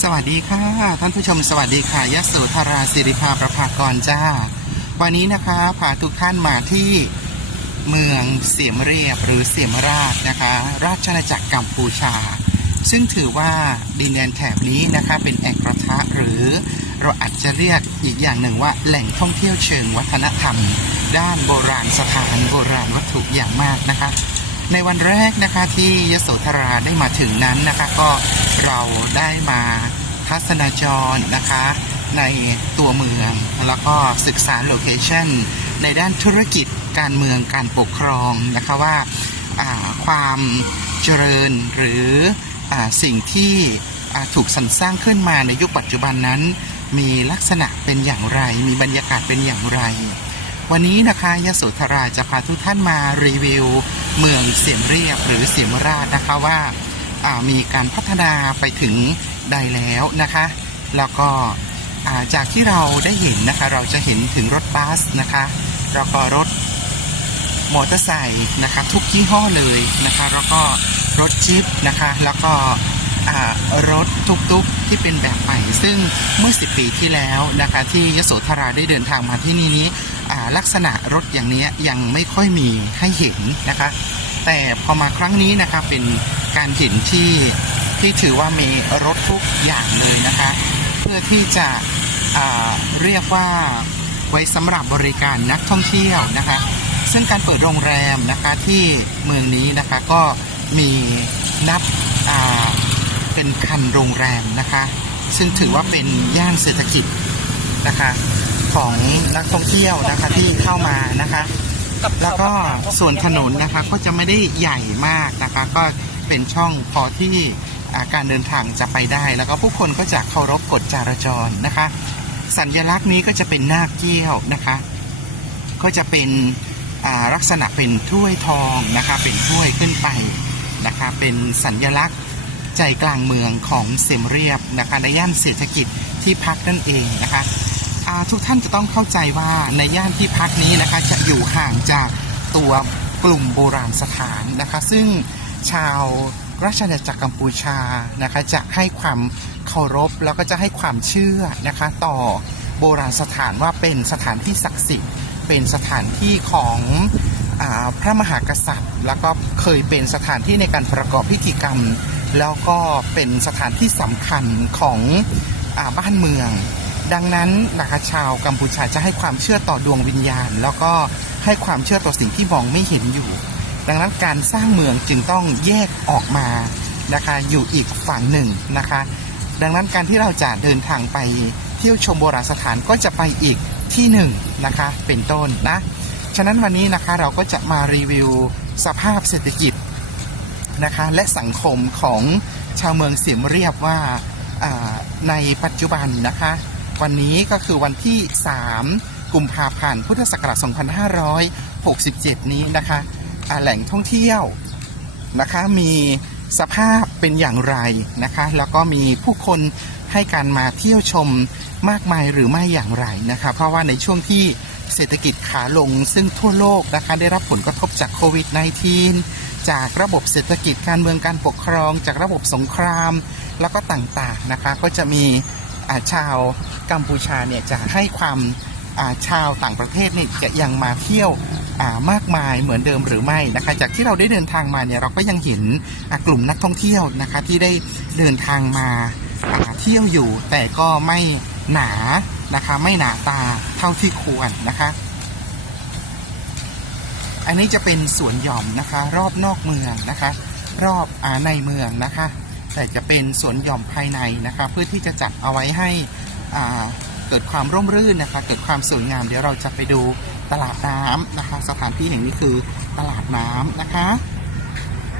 สวัสดีค่ะ ท่านผู้ชมสวัสดีค่ะยโสธราสิริภาประภากรจ้า วันนี้นะคะพาทุกท่านมาที่เมืองเสียมเรียบหรือเสียมราชนะคะ ราชอาณาจักรกัมพูชา ซึ่งถือว่าดินแดนแถบนี้นะคะเป็นแอ่งกระทะหรือเราอาจจะเรียกอีกอย่างหนึ่งว่าแหล่งท่องเที่ยวเชิงวัฒนธรรม ด้านโบราณสถานโบราณวัตถุอย่างมากนะคะ ในวันแรกนะคะที่ยโสธราได้มาถึงนั้นนะคะก็เราได้มาทัศนาจรนะคะในตัวเมือง แล้วก็ศึกษาโลเคชันในด้านธุรกิจการเมืองการปกครองนะคะว่าาความเจริญหรืออสิ่งที่ถูกสรรสร้างขึ้นมาในยุคปัจจุบันนั้น มีลักษณะเป็นอย่างไร มีบรรยากาศเป็นอย่างไร วันนี้นะคะยโสธราจะพาทุกท่านมารีวิว เมืองเสียมเรียบหรือเสียมราชนะคะว่าามีการพัฒนาไปถึงใดแล้วนะคะ แล้วก็จากที่เราได้เห็นนะคะเราจะเห็นถึงรถบัสนะคะแล้วก็รถมอเตอร์ไซค์นะคะทุกยี่ห้อเลยนะคะแล้วก็รถจิ๊ปนะคะแล้วก็รถตุกๆที่เป็นแบบใหม่ ซึ่งเมื่อ 10 ปีที่แล้วนะคะที่ยโสธราได้เดินทางมาที่นี่นี้ ลักษณะรถอย่างนี้ยังไม่ค่อยมีให้เห็นนะคะ แต่พอมาครั้งนี้นะคะเป็นการเห็นที่ที่ถือว่ามีรถทุกอย่างเลยนะคะ เพื่อที่จะเรียกว่าไว้สำหรับบริการนักท่องเที่ยวนะคะ ซึ่งการเปิดโรงแรมนะคะที่เมืองนี้นะคะก็มีนับเป็นพันโรงแรมนะคะ ซึ่งถือว่าเป็นย่านเศรษฐกิจ นะคะ ของนักท่องเที่ยวนะคะที่เข้ามานะคะ แล้วก็ส่วนถนนนะคะก็จะไม่ได้ใหญ่มากนะคะ ก็เป็นช่องพอที่อ่าการเดินทางจะไปได้ แล้วก็ผู้คนก็จะเคารพกฎจราจรนะคะ สัญลักษณ์นี้ก็จะเป็นนาคเกี้ยวนะคะ ก็จะเป็นอ่าลักษณะเป็นถ้วยทองนะคะ เป็นถ้วยขึ้นไปนะคะ เป็นสัญลักษณ์ ใจกลางเมืองของเซยมเรียบนะคะในย่านเศรษฐกิจที่พักนั่นเองนะคะทุกท่านจะต้องเข้าใจว่าในย่านที่พักนี้นะคะจะอยู่ห่างจากตัวกลุ่มโบราณสถานนะคะ ซึ่งชาวราชอาณาจักรกัมพูชานะคะจะให้ความเคารพแล้วก็จะให้ความเชื่อนะคะต่อโบราณสถานว่าเป็นสถานที่ศักดิ์สิทธิ์ เป็นสถานที่ของอพระมหากษัตริย์ แล้วก็เคยเป็นสถานที่ในการประกอบพิธีกรรม แล้วก็เป็นสถานที่สำคัญของอบ้านเมือง ดังนั้นนะคะชาวกัมพูชาจะให้ความเชื่อต่อดวงวิญญาณ แล้วก็ให้ความเชื่อต่อสิ่งที่มองไม่เห็นอยู่ ดังนั้นการสร้างเมืองจึงต้องแยกออกมานะคะอยู่อีกฝั่งหนึ่งนะคะ ดังนั้นการที่เราจะเดินทางไปเที่ยวชมโบราณสถานก็จะไปอีกที่หนึ่งนะคะเป็นต้นนะ ฉะนั้นวันนี้นะคะเราก็จะมารีวิวสภาพเศรษฐกิจ นะคะ และสังคมของชาวเมืองเสียมเรียบว่าในปัจจุบันนะคะ วันนี้ก็คือวันที่ 3 กุมภาพันธ์พุทธศักราช 2567 นี้นะคะแหล่งท่องเที่ยวนะคะมีสภาพเป็นอย่างไรนะคะ แล้วก็มีผู้คนให้การมาเที่ยวชมมากมายหรือไม่อย่างไรนะคะ เพราะว่าในช่วงที่เศรษฐกิจขาลงซึ่งทั่วโลกนะคะได้รับผลกระทบจากโควิด -19 จากระบบเศรษฐกิจการเมืองการปกครอง จากระบบสงคราม แล้วก็ต่างๆนะคะก็จะมีชาวกัมพูชาเนี่ยจะให้ความาชาวต่างประเทศเนี่ยจะยังมาเที่ยวามากมายเหมือนเดิมหรือไม่นะคะจากที่เราได้เดินทางมาเนี่ยเราก็ยังเห็นกลุ่มนักท่องเที่ยวนะคะที่ได้เดินทางมาาเที่ยวอยู่ แต่ก็ไม่หนานะคะไม่หนาตาเท่าที่ควรนะคะ อันนี้จะเป็นสวนหย่อมนะคะ รอบนอกเมืองนะคะ รอบอาในเมืองนะคะ แต่จะเป็นสวนหย่อมภายในนะคะ เพื่อที่จะจัดเอาไว้ให้อ่าเกิดความร่มรื่นนะคะ เกิดความสวยงามเดี๋ยวเราจะไปดูตลาดน้ำนะคะ สถานที่แห่งนี้คือตลาดน้ำนะคะ